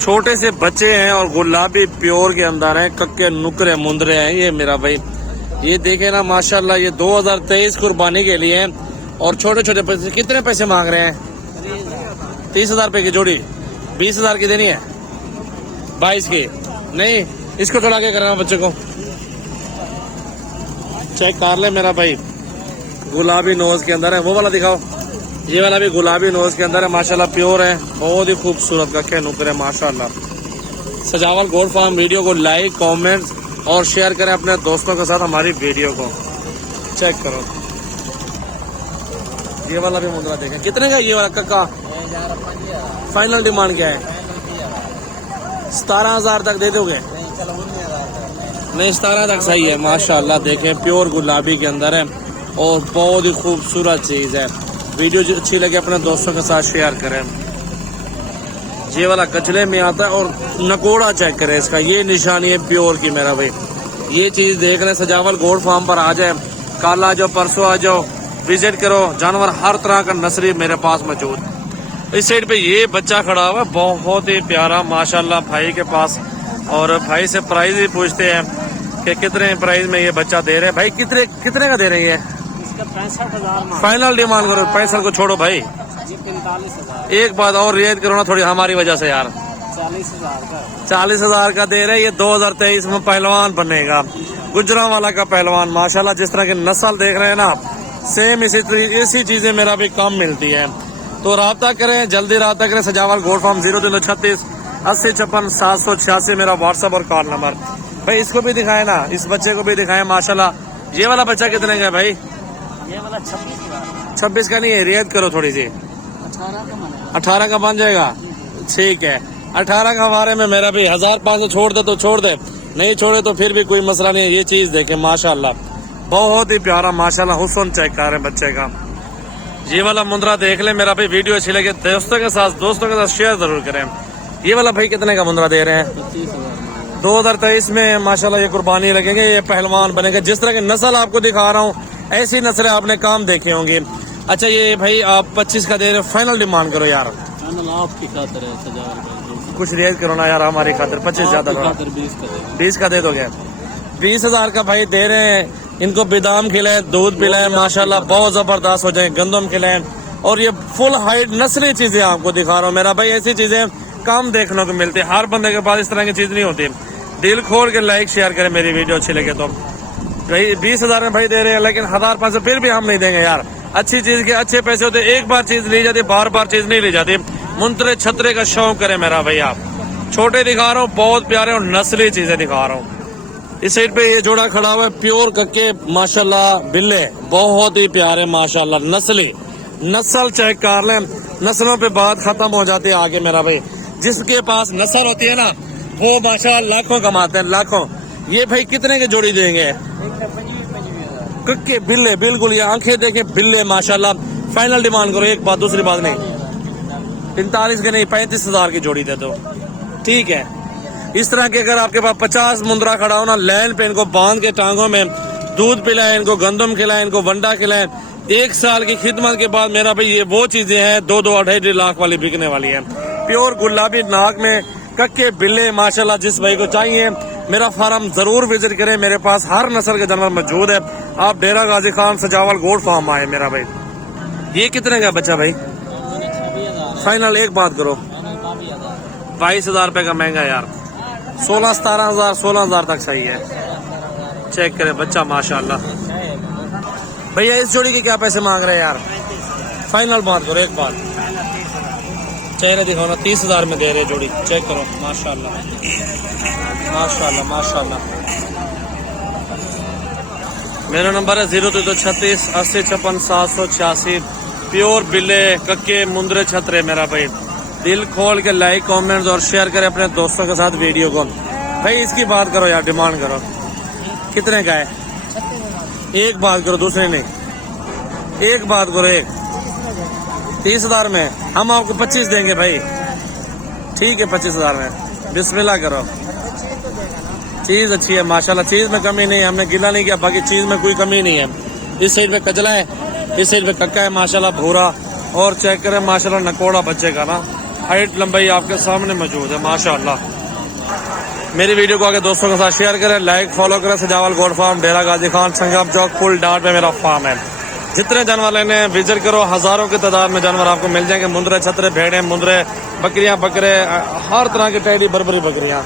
छोटे से बच्चे हैं और गुलाबी प्योर के अंदर हैं, कक्के नुकरे मुंदरे हैं ये मेरा भाई। ये देखे ना माशाल्लाह, ये 2023 कुर्बानी के लिए हैं और छोटे छोटे पैसे। कितने पैसे मांग रहे हैं? 30,000 रुपए की जोड़ी। 20,000 की देनी है? 22 की नहीं, इसको थोड़ा आगे कराना बच्चे को। चेक कर ले मेरा भाई, गुलाबी नोज के अंदर है। वो वाला दिखाओ, ये वाला भी गुलाबी नोज के अंदर है माशाल्लाह, प्योर है, बहुत ही खूबसूरत कक्के नुकरे माशाल्लाह। सजावल गोल्ड फार्म वीडियो को लाइक कमेंट्स और शेयर करें अपने दोस्तों के साथ हमारी वीडियो को। चेक करो, ये वाला भी मुंद्रा देखें। कितने का ये वाला कक्का? फाइनल डिमांड क्या है? 17,000 तक दे दोगे? नहीं, 17 तक सही है माशाल्लाह। देखें, प्योर गुलाबी के अंदर है और बहुत ही खूबसूरत चीज है। वीडियो जो अच्छी लगे अपने दोस्तों के साथ शेयर करें। ये वाला कचले में आता है और नकोड़ा चेक करें इसका, ये निशानी है प्योर की मेरा भाई। ये चीज देख लें, सजावल गोल्ड फार्म पर आ जाए, कल आ जाओ, परसों आ जाओ, विजिट करो। जानवर हर तरह का नस्ली मेरे पास मौजूद। इस साइड पे ये बच्चा खड़ा हुआ है, बहुत ही प्यारा माशाल्लाह भाई के पास। और भाई से प्राइस भी पूछते हैं कि कितने प्राइस में ये बच्चा दे रहे हैं। भाई कितने का दे रहे हैं? 65,000 फाइनल डिमांड करो, 65 को छोड़ो भाई। 45,000। एक बात और रियायत करो ना थोड़ी हमारी वजह से यार। 40,000 का। 40,000 का दे रहे। ये 2023 में पहलवान बनेगा, गुजरांवाला का पहलवान माशाल्लाह। जिस तरह की नस्ल देख रहे हैं ना, सेम इसी चीजें मेरा भी कम मिलती है। तो राब्ता करें, जल्दी राब्ता करें। सजावल गोल्ड फार्म 0336 80 56 786 मेरा व्हाट्सएप और कॉल नंबर। भाई इसको भी दिखाए ना, इस बच्चे को भी दिखाए माशाल्लाह। ये वाला बच्चा कितने का भाई? ये वाला 26,000। 26 का नहीं है, रियायत करो थोड़ी सी। 18 का बन जाएगा, ठीक है। 18 का हमारे में मेरा भी 1,500 छोड़ दे तो छोड़ दे, नहीं छोड़े तो फिर भी कोई मसला नहीं है। ये चीज देखे माशाल्लाह, बहुत ही प्यारा माशाल्लाह। हुस्न चेक कर रहे हैं बच्चे का। ये वाला मुंद्रा देख ले मेरा भाई। वीडियो अच्छी लगे दोस्तों के साथ शेयर जरूर करें। ये वाला भाई कितने का मुंद्रा दे रहे हैं? 25,000। 2023 में माशाल्लाह ये कुर्बानी लगेंगे, ये पहलवान बनेंगे। जिस तरह की नस्ल आपको दिखा रहा हूँ, ऐसी नस्लें आपने काम देखे होंगे। अच्छा ये भाई आप 25 का दे रहे हो, फाइनल डिमांड करो यार। आपकी खातिर है सजावल, कुछ रियायत करो ना यार हमारी खातिर। 25 ज्यादा, 20 का दे दोगे? 20,000 का भाई दे रहे हैं। इनको बादाम खिलाएं, दूध पिलाएं माशाल्लाह, बहुत जबरदस्त हो जाए। गंदम खिलाएं और ये फुल हाइट नस्ली चीजें आपको दिखा रहा हूँ मेरा भाई। ऐसी चीजें कम देखने को मिलती है, हर बंदे के पास इस तरह की चीज नहीं होती। दिल खोल के लाइक शेयर करें मेरी वीडियो अच्छी लगे तो। भाई 20,000 में भाई दे रहे हैं, लेकिन 1,500 फिर भी हम नहीं देंगे यार। अच्छी चीज के अच्छे पैसे होते, एक बार चीज ली जाती, बार बार चीज नहीं ली जाती। मुंतरे छतरे का शौक करें मेरा भाई। आप छोटे दिखा रहा हूँ, बहुत प्यारे और नस्ली चीजें दिखा रहा हूँ। इस साइड पे ये जोड़ा खड़ा हुआ है, प्योर कक्के माशाल्लाह बिल्ले, बहुत ही प्यारे माशाल्लाह। नस्ली नस्ल चेक कर लें, नस्लों पे बात खत्म हो जाती है आगे मेरा भाई। जिसके पास नस्ल होती है ना, वो माशाल्लाह लाखों कमाते हैं, लाखों। ये भाई कितने के जोड़ी देंगे? कक्के बिल्ले, बिल्कुल ये आंखें देखें, बिल्ले माशाल्लाह। फाइनल डिमांड करो, एक बात, दूसरी बात नहीं। 45 के नहीं, 35,000 की जोड़ी दे दो, ठीक है। इस तरह के अगर आपके पास 50 मुंद्रा खड़ा हो ना, लाइन पे इनको बांध के टांगों में दूध पिलाएं, इनको गंदम खिलाएं, इनको वंडा खिलाएं। 1 साल की खिदमत के बाद मेरा भाई ये वो चीजें हैं 2-2 2.5 लाख वाली बिकने वाली है। प्योर गुलाबी नाक में कक्के बिल्ले माशाल्लाह। जिस भाई को चाहिए मेरा फार्म जरूर विजिट करें, मेरे पास हर नस्ल के जानवर मौजूद है। आप डेरा गाजी खान सजावल गोल्ड फार्म आए मेरा भाई। ये कितने का बच्चा भाई? फाइनल एक बात करो, 22,000 रुपए का महंगा यार। 16-17,000, 16,000 तक सही है। चेक करें बच्चा माशाल्लाह। भैया इस जोड़ी के क्या पैसे मांग रहे हैं यार? फाइनल बात करो, एक बात। चेहरे दिखाओ ना, 30,000 में दे रहे जोड़ी। चेक करो माशाल्लाह माशाल्लाह माशाल्लाह। मेरा नंबर है 0336 80 56 786। प्योर बिल्ले कक्के मुंदरे छतरे मेरा भाई। दिल खोल के लाइक कमेंट्स और शेयर करें अपने दोस्तों के साथ वीडियो को। भाई इसकी बात करो यार, डिमांड करो। कितने का है? एक बात करो, दूसरे नहीं। एक बात करो, एक 30,000 में हम आपको 25 देंगे भाई, ठीक है। 25,000 में बिस्मिल्लाह करो। चीज अच्छी है माशाल्लाह, चीज में कमी नहीं है, हमने गिला नहीं किया, बाकी चीज में कोई कमी नहीं है। इस साइड पे कजला है, इस साइड पे कक्का है माशाल्लाह भूरा। और चेक करें माशाल्लाह नकोड़ा बच्चे का ना, हाइट लंबाई आपके सामने मौजूद है माशाल्लाह। मेरी वीडियो को आगे दोस्तों के साथ शेयर करें, लाइक फॉलो करें। सजावल गोड फार्म, डेरा गाजी खान, संगम चौक, पुल डाट पे मेरा फार्म है। जितने जानवर लेने हैं विजिट करो, हजारों की तादाद में जानवर आपको मिल जाएंगे। मुंदरे, छतरे, भेड़े, मुंदरे, बकरियां, बकरे, हर तरह की टेडी बरबरी बकरियां।